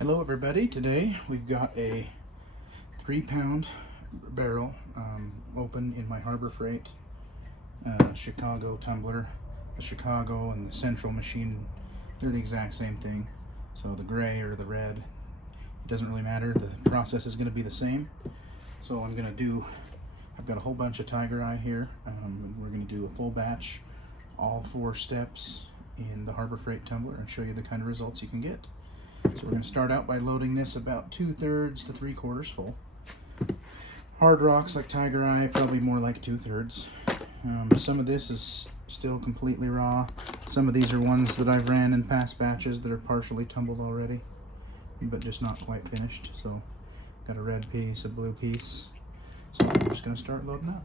Hello everybody, today we've got a 3-pound barrel open in my Harbor Freight Chicago tumbler. The Chicago and the Central machine, they're the exact same thing. So the gray or the red, it doesn't really matter, the process is going to be the same. So I've got a whole bunch of Tiger Eye here. We're going to do a full batch, all 4 steps in the Harbor Freight Tumbler and show you the kind of results you can get. So we're going to start out by loading this about 2/3 to 3/4 full. Hard rocks like Tiger Eye, probably more like 2/3. Some of this is still completely raw. Some of these are ones that I've ran in past batches that are partially tumbled already, but just not quite finished. So got a red piece, a blue piece. So I'm just going to start loading up.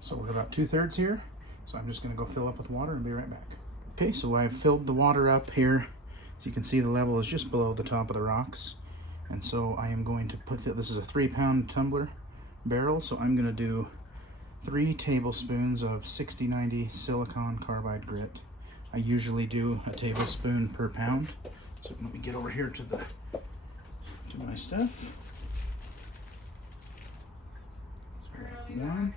So we're about 2/3 here, so I'm just going to go fill up with water and be right back. Okay, so I've filled the water up here. As you can see, the level is just below the top of the rocks. And so I am going to this is a 3-pound tumbler barrel, so I'm going to do 3 tablespoons of 6090 silicon carbide grit. I usually do a tablespoon per pound. So let me get over here to my stuff. So 1.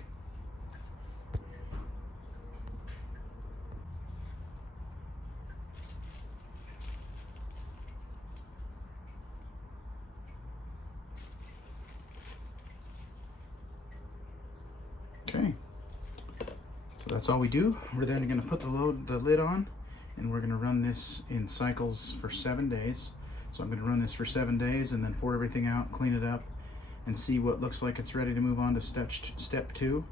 Okay, so that's all we do. We're then going to put the lid on, and we're going to run this in cycles for 7 days. So I'm going to run this for 7 days and then pour everything out, clean it up, and see what looks like it's ready to move on to step 2.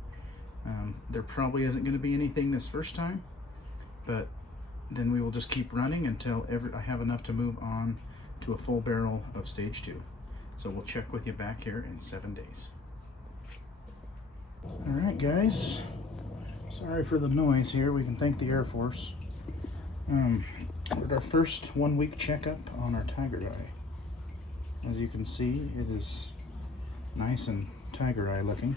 There probably isn't going to be anything this first time, but then we will just keep running until I have enough to move on to a full barrel of stage 2. So we'll check with you back here in 7 days. Alright guys, sorry for the noise here. We can thank the Air Force. We're at our first 1-week checkup on our Tiger Eye. As you can see, it is nice and Tiger Eye looking.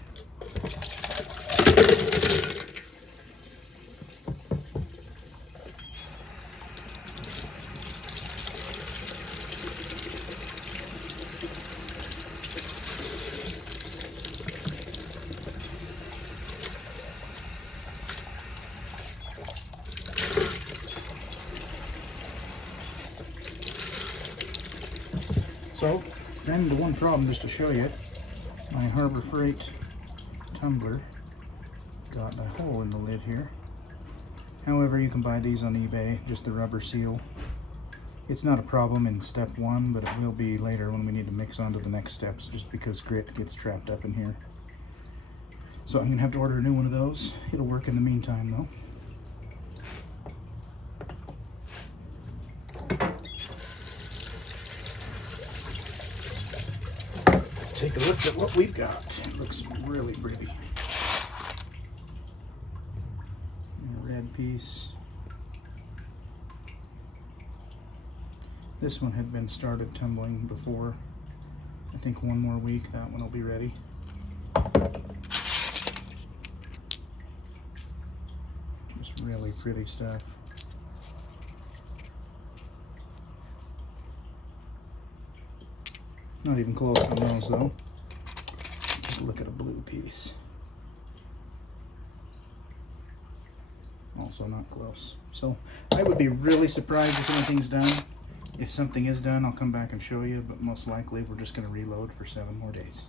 So, ran into one problem just to show you. My Harbor Freight Tumbler got a hole in the lid here. However, you can buy these on eBay, just the rubber seal. It's not a problem in step 1, but it will be later when we need to mix on to the next steps, just because grit gets trapped up in here. So I'm going to have to order a new one of those. It'll work in the meantime though. Take a look at what we've got. It looks really pretty. A red piece. This one had been started tumbling before. I think 1 more week, that one will be ready. Just really pretty stuff. Not even close on those though. Take a look at a blue piece. Also not close. So I would be really surprised if anything's done. If something is done, I'll come back and show you, but most likely we're just going to reload for 7 more days.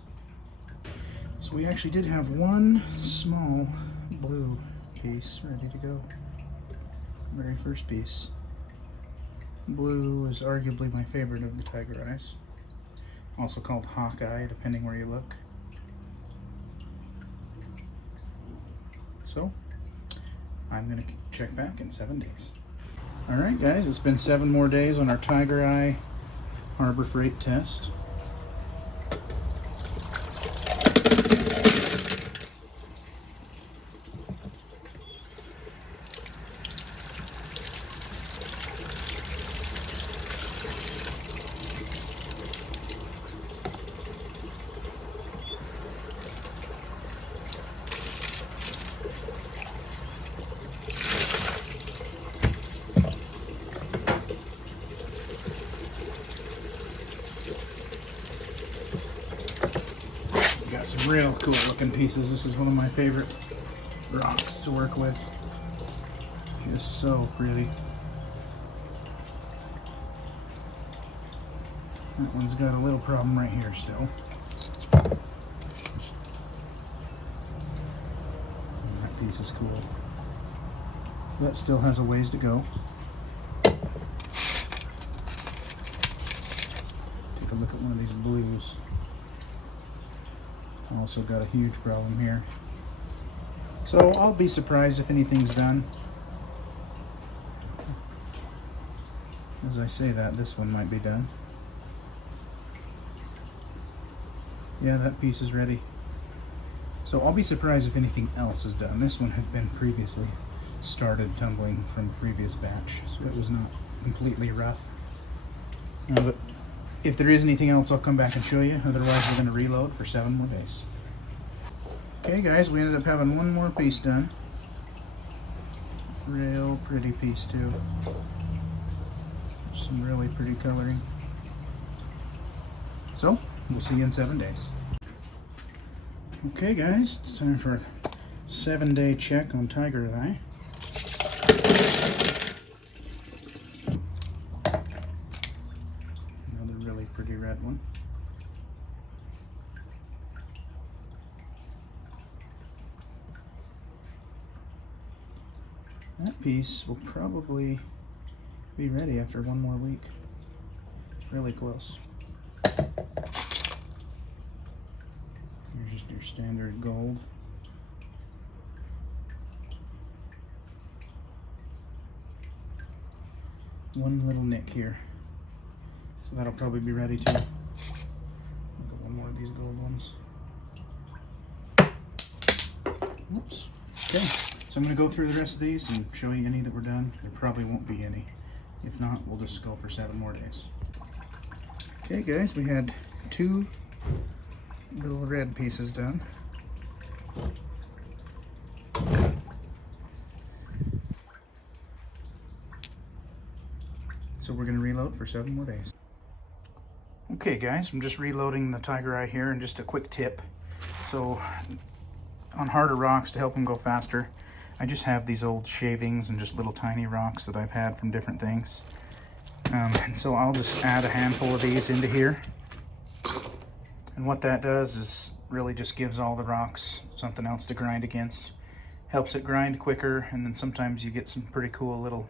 So we actually did have 1 small blue piece ready to go. Very first piece. Blue is arguably my favorite of the Tiger Eyes. Also called Hawkeye, depending where you look. So, I'm going to check back in 7 days. Alright guys, it's been 7 more days on our Tiger Eye Harbor Freight test. some real cool looking pieces. This is one of my favorite rocks to work with. Just so pretty. That one's got a little problem right here still. And that piece is cool. That still has a ways to go. Take a look at one of these blues. Also got a huge problem here. So I'll be surprised if anything's done. As I say that, this one might be done. Yeah, that piece is ready. So I'll be surprised if anything else is done. This one had been previously started tumbling from a previous batch, so it was not completely rough. But if there is anything else, I'll come back and show you. Otherwise, we're going to reload for 7 more days. Okay, guys, we ended up having one more piece done. Real pretty piece, too. Some really pretty coloring. So, we'll see you in 7 days. Okay, guys, it's time for a 7-day check on Tiger's Eye. Another really pretty red one. That piece will probably be ready after 1 more week. Really close. Here's just your standard gold. One little nick here. So that'll probably be ready too. Look at one more of these gold ones. Oops. Okay, so I'm going to go through the rest of these and show you any that were done. There probably won't be any. If not, we'll just go for 7 more days. Okay, guys, we had 2 little red pieces done. So we're going to reload for 7 more days. Okay, guys, I'm just reloading the Tiger Eye here, and just a quick tip. So on harder rocks, to help them go faster, I just have these old shavings and just little tiny rocks that I've had from different things. And so I'll just add a handful of these into here. And what that does is really just gives all the rocks something else to grind against. Helps it grind quicker, and then sometimes you get some pretty cool little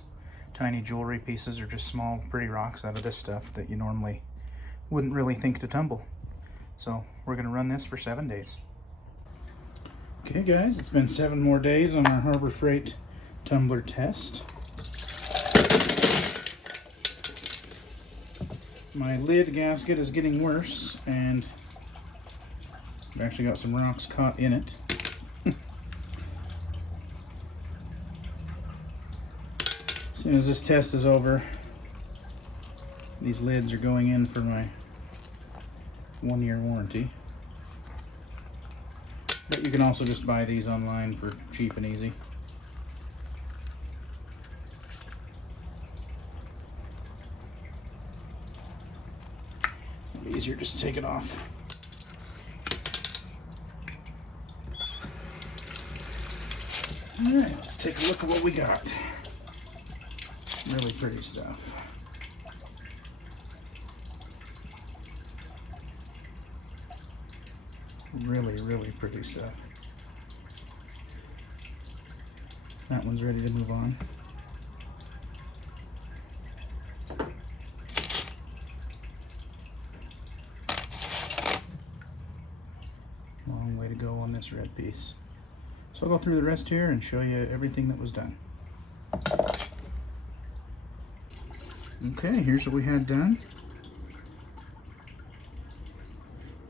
tiny jewelry pieces or just small pretty rocks out of this stuff that you normally wouldn't really think to tumble. So we're going to run this for 7 days. Okay, guys, it's been 7 more days on our Harbor Freight Tumbler test. My lid gasket is getting worse, and I've actually got some rocks caught in it. As soon as this test is over, these lids are going in for my 1-year warranty. But you can also just buy these online for cheap and easy. It'll be easier just to take it off. Alright, let's take a look at what we got. Really pretty stuff. Really, really pretty stuff. That one's ready to move on. Long way to go on this red piece. So I'll go through the rest here and show you everything that was done. Okay, here's what we had done.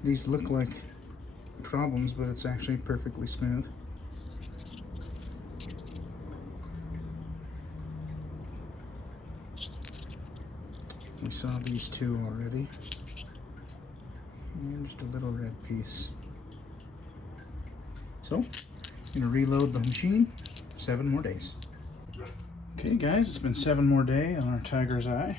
These look like problems, but it's actually perfectly smooth. We saw these 2 already. And just a little red piece. So, I'm going to reload the machine. 7 more days. Okay, guys, it's been 7 more days on our Tiger's Eye.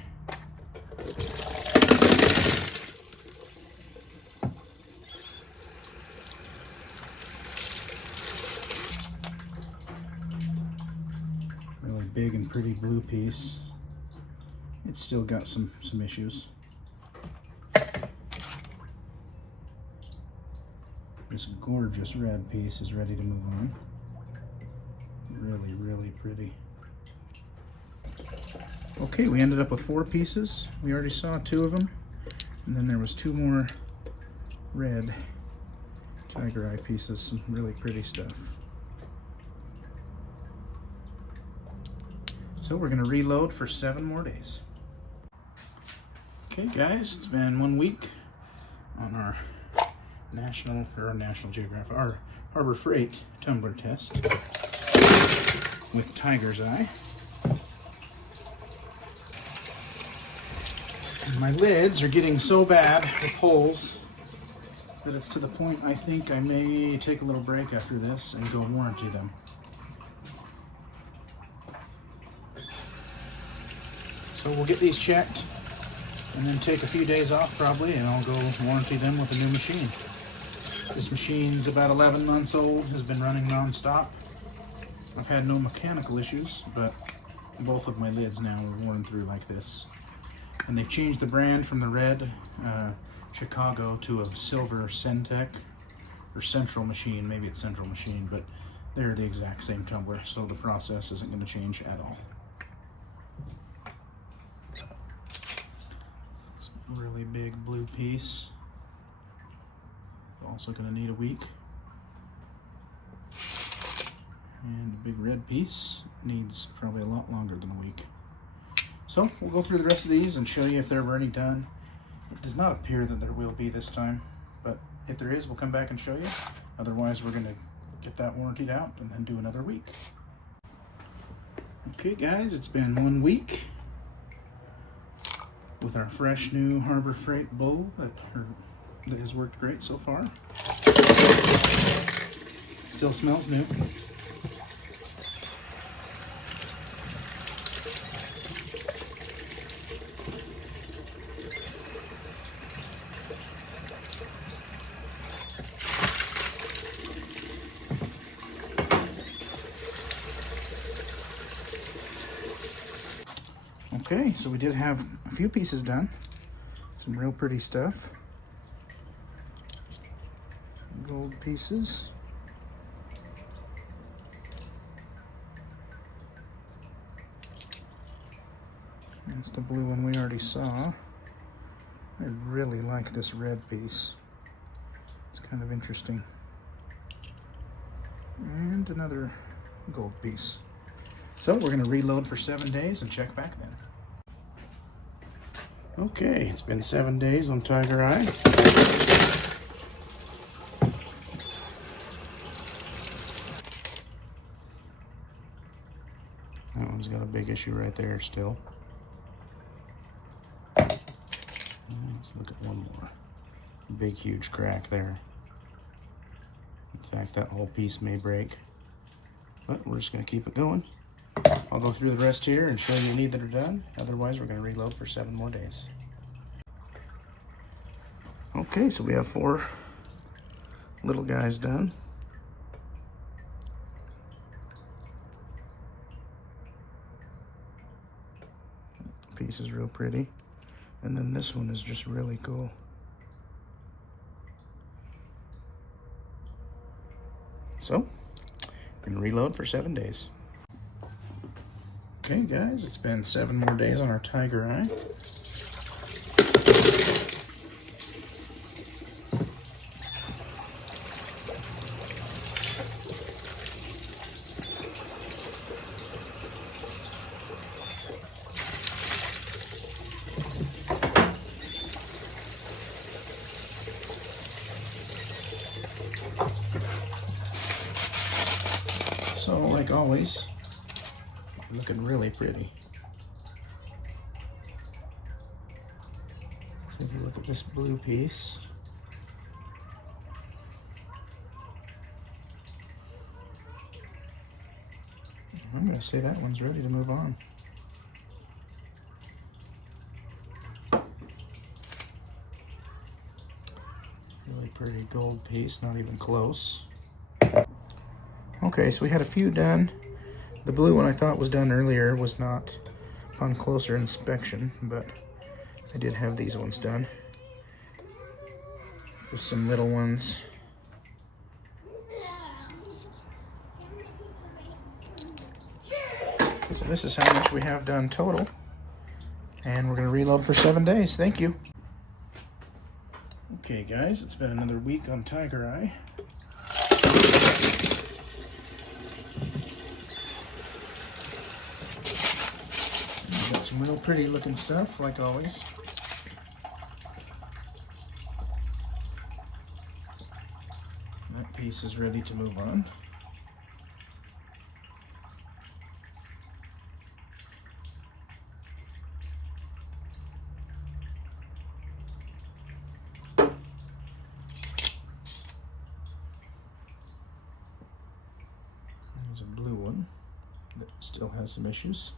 big and pretty blue piece. It's still got some issues. This gorgeous red piece is ready to move on. Really, really pretty. Okay, we ended up with 4 pieces. We already saw 2 of them. And then there was 2 more red tiger eye pieces, some really pretty stuff. So we're gonna reload for 7 more days. Okay guys, it's been 1 week on our National Geographic, our Harbor Freight Tumbler test with tiger's eye. And my lids are getting so bad with holes that it's to the point I think I may take a little break after this and go warranty them. So we'll get these checked and then take a few days off probably, and I'll go warranty them with a new machine. This machine's about 11 months old, has been running non-stop. I've had no mechanical issues, but both of my lids now are worn through like this. And they've changed the brand from the red Chicago to a silver Centec, or Central Machine, maybe it's Central Machine, but they're the exact same tumbler, so the process isn't going to change at all. It's a really big blue piece. Also going to need a week. And the big red piece needs probably a lot longer than a week. So we'll go through the rest of these and show you if there were any done. It does not appear that there will be this time, but if there is, we'll come back and show you. Otherwise, we're going to get that warrantied out and then do another week. Okay guys, it's been 1 week with our fresh new Harbor Freight bull that has worked great so far. Still smells new. Okay, so we did have a few pieces done. Some real pretty stuff. Gold pieces. That's the blue one we already saw. I really like this red piece. It's kind of interesting. And another gold piece. So we're going to reload for 7 days and check back then. Okay, it's been 7 days on Tiger Eye. That one's got a big issue right there still. Let's look at one more. Big, huge crack there. In fact, that whole piece may break. But we're just going to keep it going. I'll go through the rest here and show you any that are done. Otherwise, we're going to reload for 7 more days. Okay, so we have 4 little guys done. The piece is real pretty. And then this one is just really cool. So, we're going to reload for 7 days. Okay guys, it's been 7 more days on our Tiger Eye. So, like always, looking really pretty. Take a look at this blue piece. I'm going to say that one's ready to move on. Really pretty gold piece, not even close. Okay, so we had a few done. The blue one I thought was done earlier was not on closer inspection, but I did have these ones done. Just some little ones. So this is how much we have done total. And we're going to reload for 7 days. Thank you. Okay guys, it's been another week on Tiger Eye. We've got some real pretty looking stuff, like always. That piece is ready to move on. There's a blue one that still has some issues.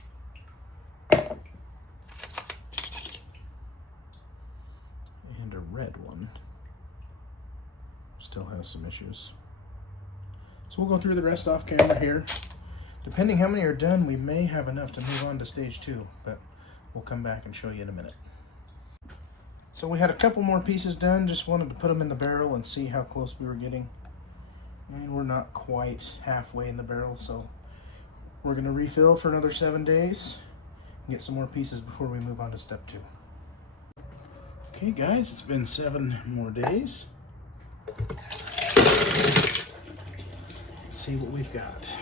And a red one still has some issues. So we'll go through the rest off camera here. Depending how many are done, we may have enough to move on to stage 2, but we'll come back and show you in a minute. So we had a couple more pieces done, just wanted to put them in the barrel and see how close we were getting. And we're not quite halfway in the barrel, so we're going to refill for another 7 days and get some more pieces before we move on to step 2. Okay guys, it's been 7 more days. Let's see what we've got.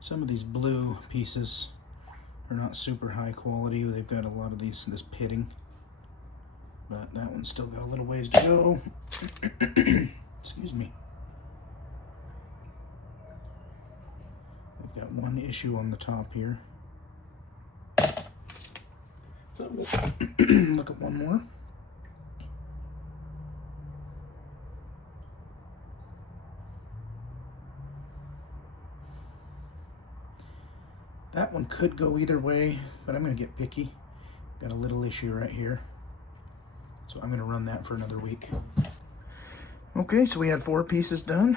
Some of these blue pieces are not super high quality. They've got a lot of this pitting, but that one's still got a little ways to go. Excuse me. We've got one issue on the top here. So we'll look at one more. That one could go either way, but I'm going to get picky. Got a little issue right here. So I'm going to run that for another week. Okay, so we had 4 pieces done.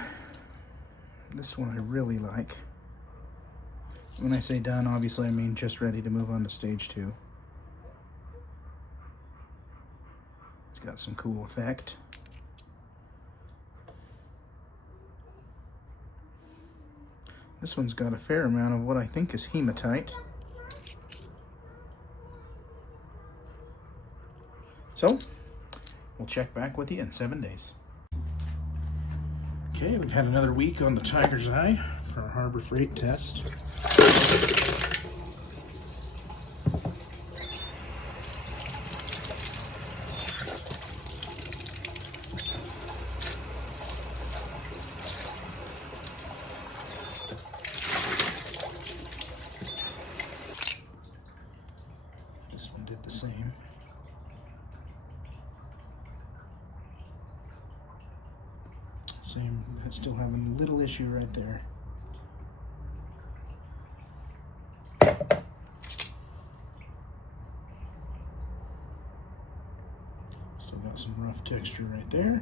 This one I really like. When I say done, obviously I mean just ready to move on to stage 2. It's got some cool effect. This one's got a fair amount of what I think is hematite. So, we'll check back with you in 7 days. Okay, we've had another week on the Tiger's Eye for our Harbor Freight test. This one did the same. Same, still having a little issue right there. Still got some rough texture right there.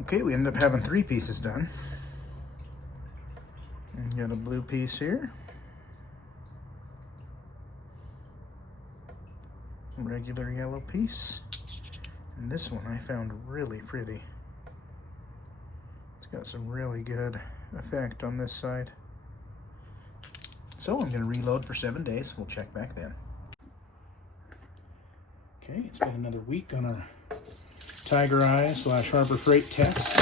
Okay, we ended up having 3 pieces done. And got a blue piece here. A regular yellow piece. And this one I found really pretty. It's got some really good effect on this side. So I'm going to reload for 7 days. We'll check back then. Okay, it's been another week on our Tiger Eye / Harbor Freight test.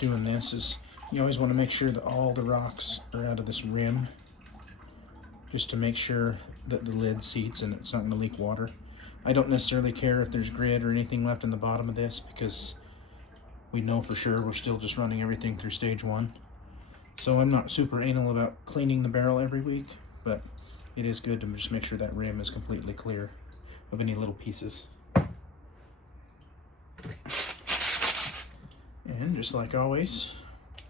Doing this is, you always want to make sure that all the rocks are out of this rim, just to make sure that the lid seats and it's not going to leak water. I don't necessarily care if there's grit or anything left in the bottom of this, because we know for sure we're still just running everything through stage 1. So I'm not super anal about cleaning the barrel every week, but it is good to just make sure that rim is completely clear of any little pieces. And just like always,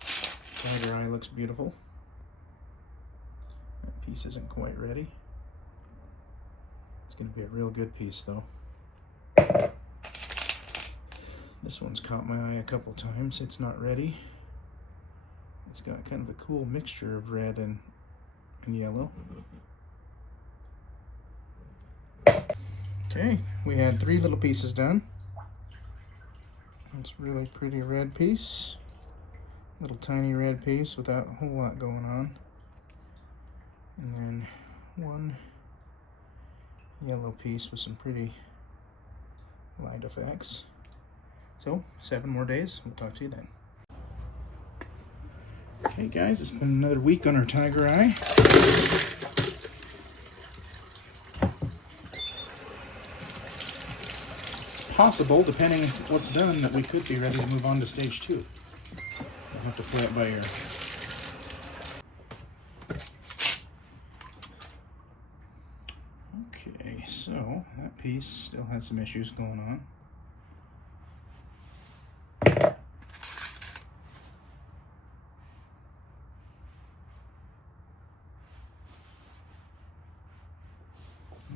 tiger eye looks beautiful. That piece isn't quite ready. It's going to be a real good piece though. This one's caught my eye a couple times. It's not ready. It's got kind of a cool mixture of red and yellow. Okay, we had 3 little pieces done. It's really pretty red piece. Little tiny red piece without a whole lot going on. And then 1 yellow piece with some pretty light effects. So, 7 more days. We'll talk to you then. Okay guys, it's been another week on our tiger eye. It's possible, depending on what's done, that we could be ready to move on to stage 2. You'll have to play it by ear. Okay, so that piece still has some issues going on.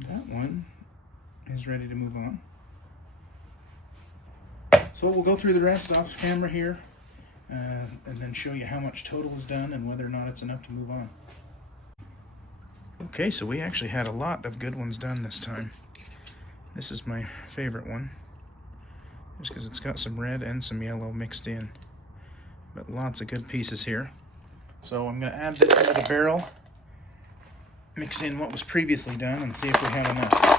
That one is ready to move on. So we'll go through the rest off camera here and then show you how much total is done and whether or not it's enough to move on. Okay, so we actually had a lot of good ones done this time. This is my favorite one, just because it's got some red and some yellow mixed in, but lots of good pieces here. So I'm going to add this into the barrel, mix in what was previously done, and see if we have enough.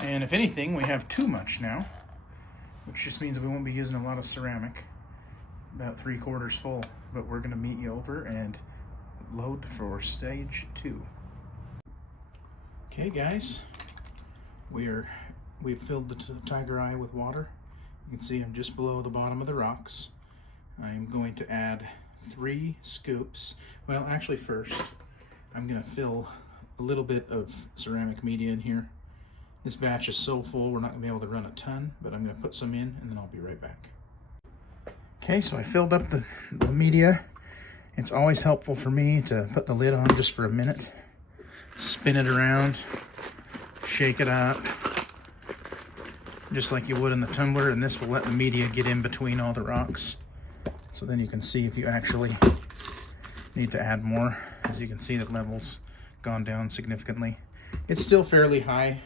And if anything, we have too much now, which just means we won't be using a lot of ceramic, about 3/4 full, but we're going to meet you over and load for stage 2. Okay guys, we've filled the tiger eye with water. You can see I'm just below the bottom of the rocks. I'm going to add 3 scoops. Well, actually first, I'm going to fill a little bit of ceramic media in here. This batch is so full, we're not going to be able to run a ton, but I'm going to put some in and then I'll be right back. Okay, so I filled up the media. It's always helpful for me to put the lid on just for a minute. Spin it around, shake it up, just like you would in the tumbler, and this will let the media get in between all the rocks. So then you can see if you actually need to add more. As you can see, the level's gone down significantly. It's still fairly high.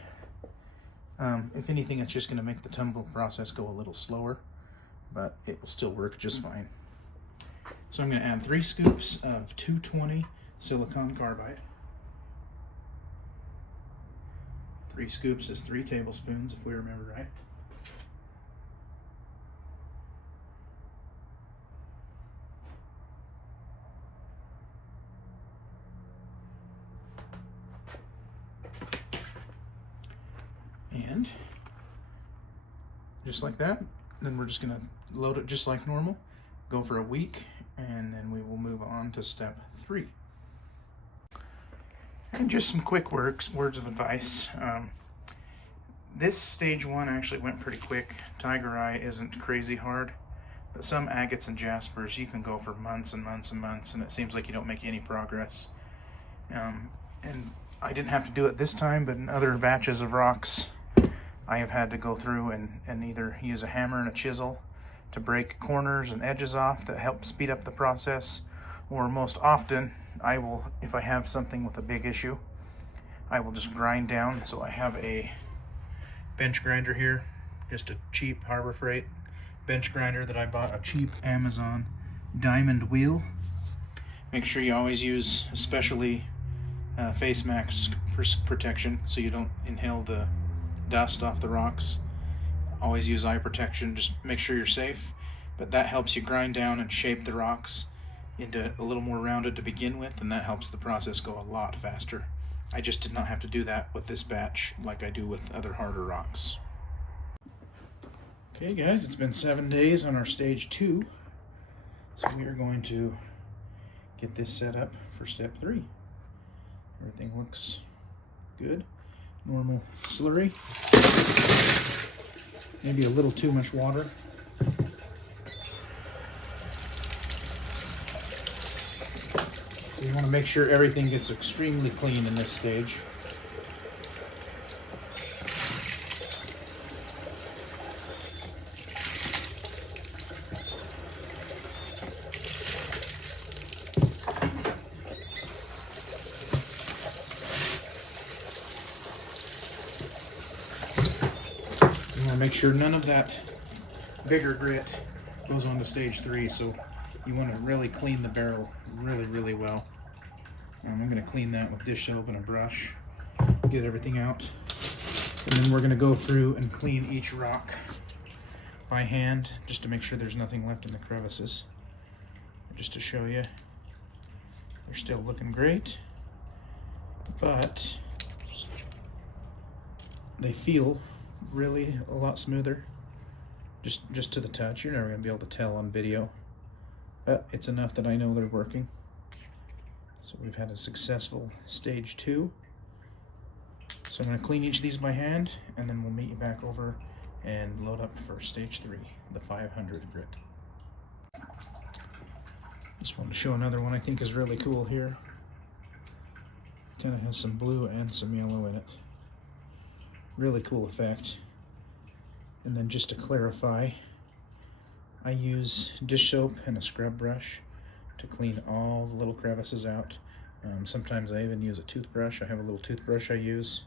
If anything, it's just going to make the tumble process go a little slower, but it will still work just fine. So I'm going to add 3 scoops of 220 silicon carbide. 3 scoops is 3 tablespoons, if we remember right. And just like that, then we're just going to load it just like normal, go for a week, and then we will move on to step 3. And just some quick words of advice. This stage 1 actually went pretty quick. Tiger eye isn't crazy hard, but some agates and jaspers you can go for months and months and months, and it seems like you don't make any progress. And I didn't have to do it this time, but in other batches of rocks, I have had to go through and either use a hammer and a chisel to break corners and edges off that help speed up the process, or most often I will, if I have something with a big issue, I will just grind down. So I have a bench grinder here, just a cheap Harbor Freight bench grinder that I bought, a cheap Amazon diamond wheel. Make sure you always use especially face mask protection so you don't inhale the dust off the rocks. Always use eye protection, just make sure you're safe, but that helps you grind down and shape the rocks into a little more rounded to begin with, and that helps the process go a lot faster. I just did not have to do that with this batch like I do with other harder rocks. Okay guys, it's been 7 days on our stage 2, so we are going to get this set up for step 3. Everything looks good. Normal slurry. Maybe a little too much water. So you want to make sure everything gets extremely clean in this stage. You want to make sure none of that bigger grit goes on to stage 3, so you want to really clean the barrel really well. I'm going to clean that with dish soap and a brush, get everything out, and then we're going to go through and clean each rock by hand just to make sure there's nothing left in the crevices. Just to show you, they're still looking great, but they feel really a lot smoother just to the touch. You're never going to be able to tell on video, but it's enough that I know they're working. So we've had a successful stage 2. So I'm going to clean each of these by hand, and then we'll meet you back over and load up for stage 3, the 500 grit. Just wanted to show another one I think is really cool here. Kind of has some blue and some yellow in it. Really cool effect. And then just to clarify, I use dish soap and a scrub brush to clean all the little crevices out. Sometimes I even use a toothbrush. I have a little toothbrush I use.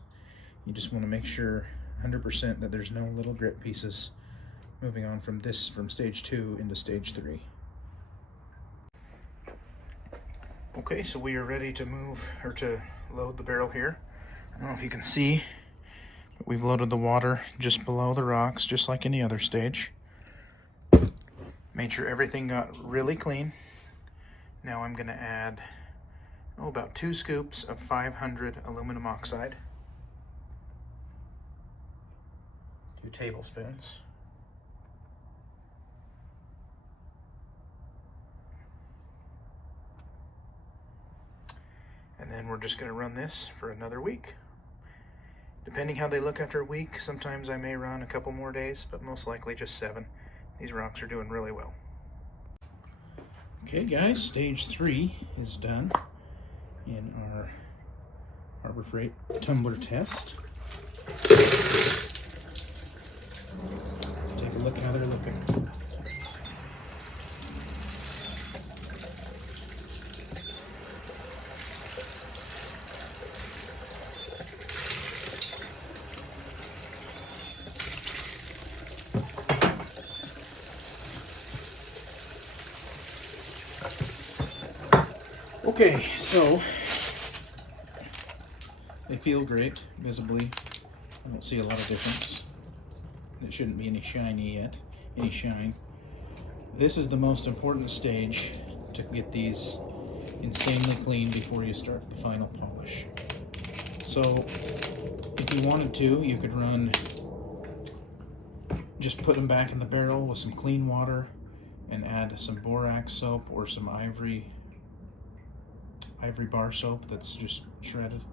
You just want to make sure 100% that there's no little grit pieces moving on from stage 2 into stage 3. Okay, so we are ready to load the barrel here. I don't know if you can see, but we've loaded the water just below the rocks, just like any other stage. Made sure everything got really clean. Now I'm going to add about 2 scoops of 500 aluminum oxide, 2 tablespoons. And then we're just going to run this for another week. Depending how they look after a week, sometimes I may run a couple more days, but most likely just 7. These rocks are doing really well. Okay guys, stage 3 is done in our Harbor Freight Tumbler test. Take a look how they're looking. Okay, so they feel great visibly. I don't see a lot of difference. There shouldn't be any shine. This is the most important stage to get these insanely clean before you start the final polish. So if you wanted to, you could just put them back in the barrel with some clean water and add some borax soap or some ivory bar soap that's just shredded.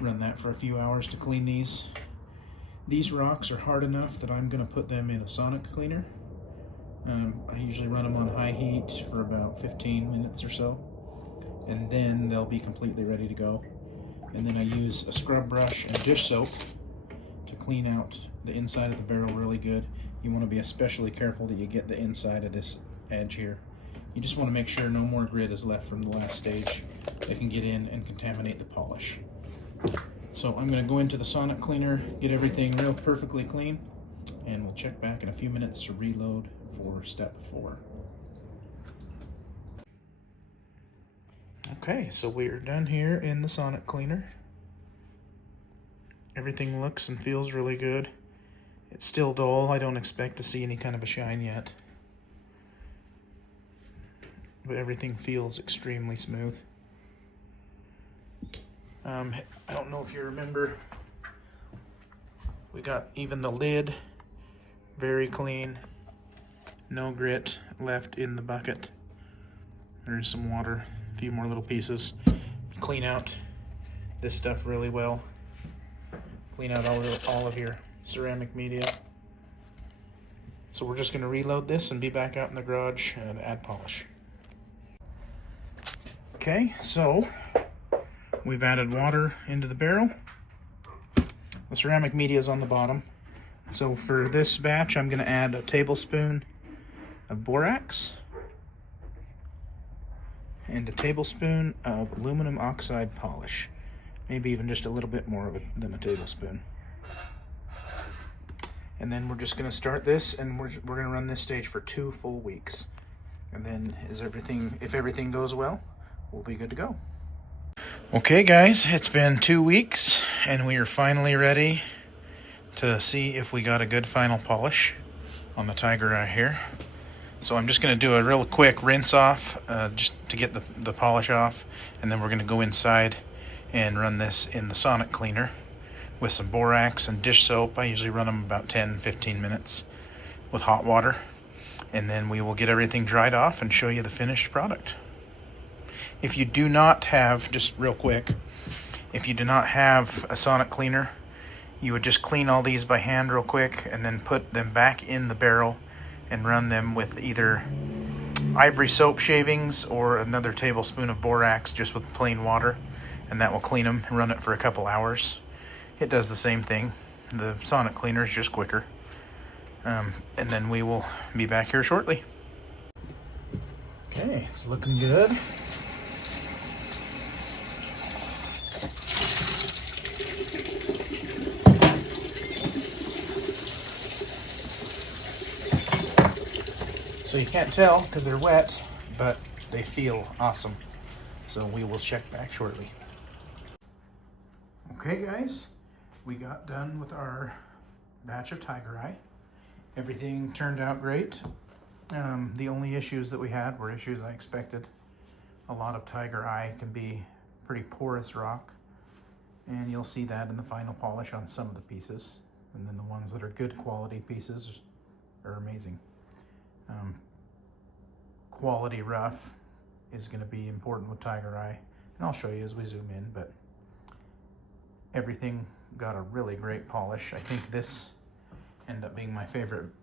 Run that for a few hours to clean these. These rocks are hard enough that I'm going to put them in a sonic cleaner. I usually run them on high heat for about 15 minutes or so, and then they'll be completely ready to go. And then I use a scrub brush and dish soap to clean out the inside of the barrel really good. You want to be especially careful that you get the inside of this edge here. You just want to make sure no more grit is left from the last stage that can get in and contaminate the polish. So I'm going to go into the sonic cleaner, get everything real perfectly clean, and we'll check back in a few minutes to reload for step 4. Okay, so we're done here in the sonic cleaner. Everything looks and feels really good. It's still dull. I don't expect to see any kind of a shine yet, but everything feels extremely smooth. I don't know if you remember, we got even the lid very clean, no grit left in the bucket. There's some water, a few more little pieces. Clean out this stuff really well. Clean out all of your ceramic media. So we're just going to reload this and be back out in the garage and add polish. Okay, so we've added water into the barrel. The ceramic media is on the bottom. So for this batch, I'm going to add a tablespoon of borax and a tablespoon of aluminum oxide polish. Maybe even just a little bit more of it than a tablespoon. And then we're just going to start this, and we're going to run this stage for 2 full weeks. And then if everything goes well, we'll be good to go. Okay guys, it's been 2 weeks, and we are finally ready to see if we got a good final polish on the Tiger Eye here. So I'm just going to do a real quick rinse off just to get the polish off, and then we're going to go inside and run this in the sonic cleaner with some borax and dish soap. I usually run them about 10-15 minutes with hot water, and then we will get everything dried off and show you the finished product. If you do not have, just real quick, if you do not have a sonic cleaner, you would just clean all these by hand real quick and then put them back in the barrel and run them with either ivory soap shavings or another tablespoon of borax just with plain water, and that will clean them and run it for a couple hours. It does the same thing. The sonic cleaner is just quicker. And then we will be back here shortly. Okay, it's looking good. So you can't tell because they're wet, but they feel awesome. So we will check back shortly. Okay guys, we got done with our batch of Tiger Eye. Everything turned out great. The only issues that we had were issues I expected. A lot of Tiger Eye can be pretty porous rock, and you'll see that in the final polish on some of the pieces. And then the ones that are good quality pieces are amazing. Quality rough is going to be important with Tiger Eye, and I'll show you as we zoom in, but everything got a really great polish. I think this ended up being my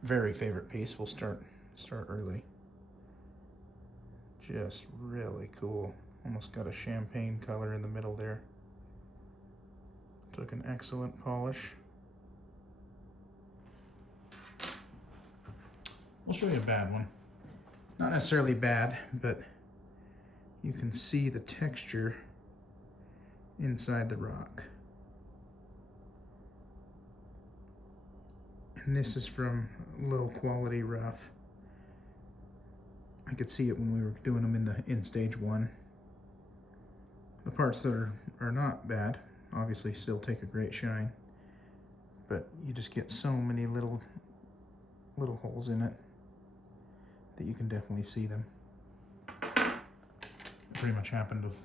very favorite piece. We'll start early. Just really cool. Almost got a champagne color in the middle there. Took an excellent polish. We'll show you a bad one. Not necessarily bad, but you can see the texture inside the rock. And this is from low quality rough. I could see it when we were doing them in stage 1. The parts that are not bad obviously still take a great shine, but you just get so many little holes in it that you can definitely see them. Pretty much happened with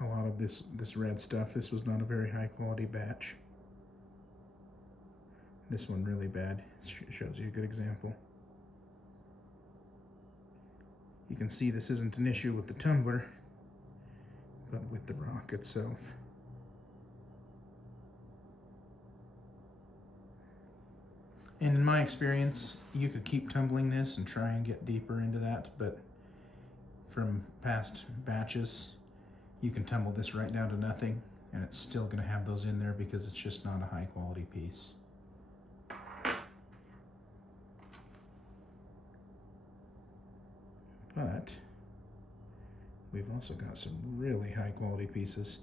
a lot of this red stuff. This was not a very high quality batch. This one really bad. It shows you a good example. You can see this isn't an issue with the tumbler, but with the rock itself. And in my experience, you could keep tumbling this and try and get deeper into that, but from past batches, you can tumble this right down to nothing, and it's still going to have those in there because it's just not a high quality piece. But we've also got some really high quality pieces.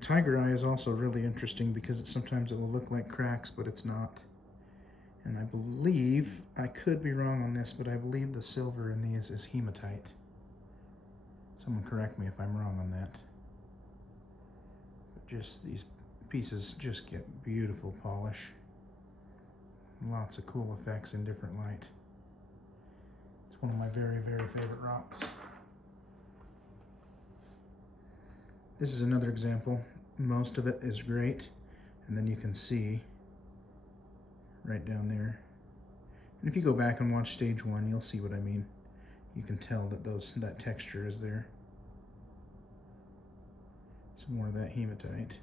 Tiger Eye is also really interesting because sometimes it will look like cracks, but it's not. And I believe, I could be wrong on this, but I believe the silver in these is hematite. Someone correct me if I'm wrong on that. But just these pieces just get beautiful polish. Lots of cool effects in different light. It's one of my very favorite rocks. This is another example. Most of it is great, and then you can see right down there. And if you go back and watch stage 1, you'll see what I mean. you can tell that that texture is there. Some more of that hematite.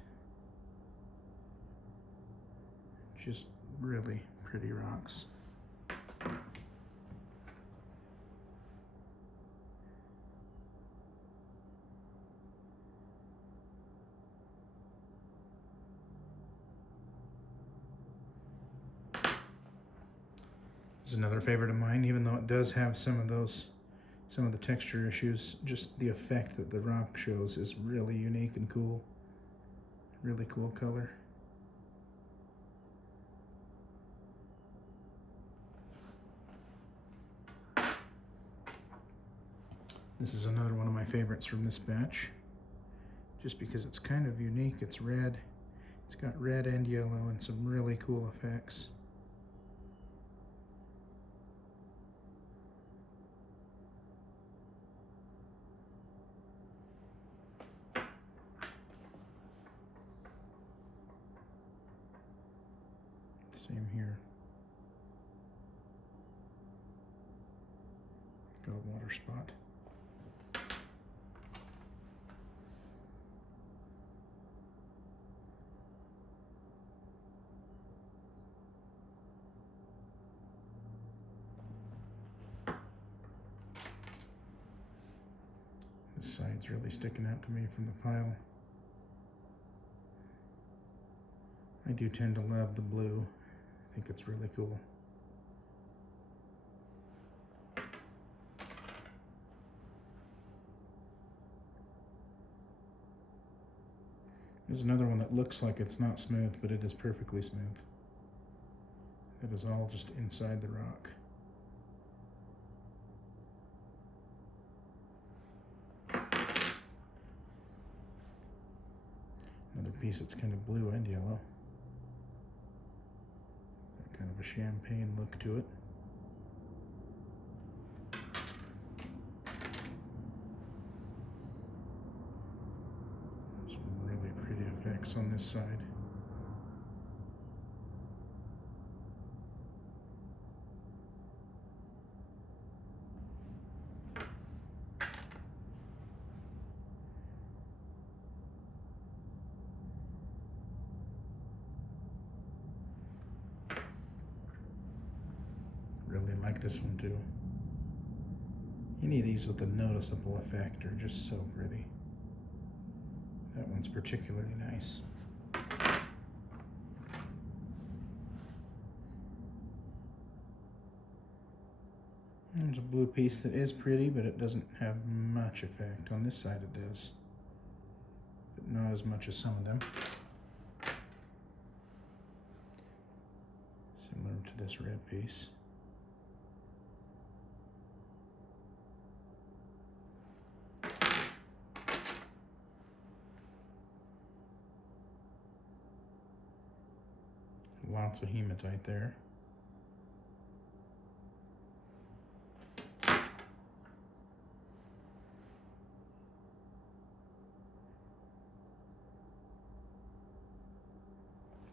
Just really pretty rocks. This is another favorite of mine, even though it does have some of the texture issues. Just the effect that the rock shows is really unique and cool. Really cool color. This is another one of my favorites from this batch, just because it's kind of unique. It's red. It's got red and yellow and some really cool effects. Same here. Got a water spot. This side's really sticking out to me from the pile. I do tend to love the blue. I think it's really cool. There's another one that looks like it's not smooth, but it is perfectly smooth. It is all just inside the rock. Another piece that's kind of blue and yellow. Got kind of a champagne look to it. Some really pretty effects on this side. Really like this one too. Any of these with a noticeable effect are just so pretty. That one's particularly nice. There's a blue piece that is pretty, but it doesn't have much effect. On this side it does, but not as much as some of them. Similar to this red piece. Lots of hematite there.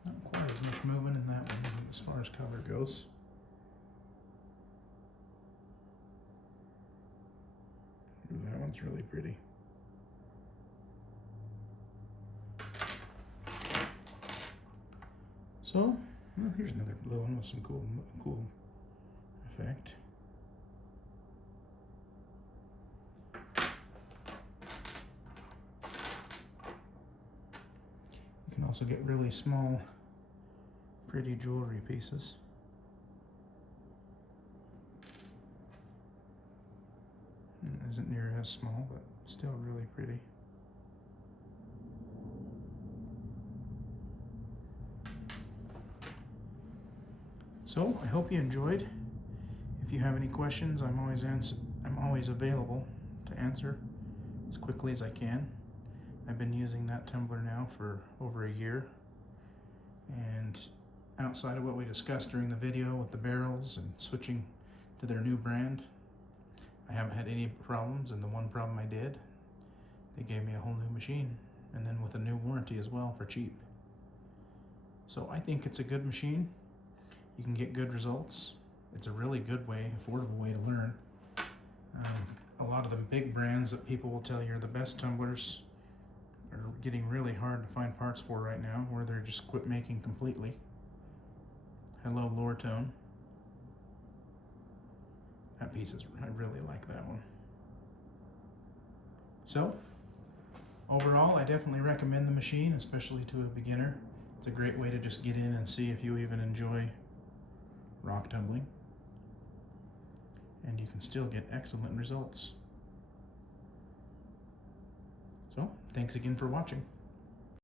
Not quite as much movement in that one as far as color goes. Ooh, that one's really pretty. So, well, here's another blue one with some cool effect. You can also get really small, pretty jewelry pieces. It isn't near as small, but still really pretty. So I hope you enjoyed. If you have any questions, I'm always available to answer as quickly as I can. I've been using that tumbler now for over a year, and outside of what we discussed during the video with the barrels and switching to their new brand, I haven't had any problems, and the one problem I did, they gave me a whole new machine, and then with a new warranty as well for cheap. So I think it's a good machine. You can get good results. It's a really good way, affordable way to learn. A lot of the big brands that people will tell you are the best tumblers are getting really hard to find parts for right now, or they're just quit making completely. Hello, Lortone. That piece is, I really like that one. So, overall, I definitely recommend the machine, especially to a beginner. It's a great way to just get in and see if you even enjoy rock tumbling. And you can still get excellent results. So, thanks again for watching.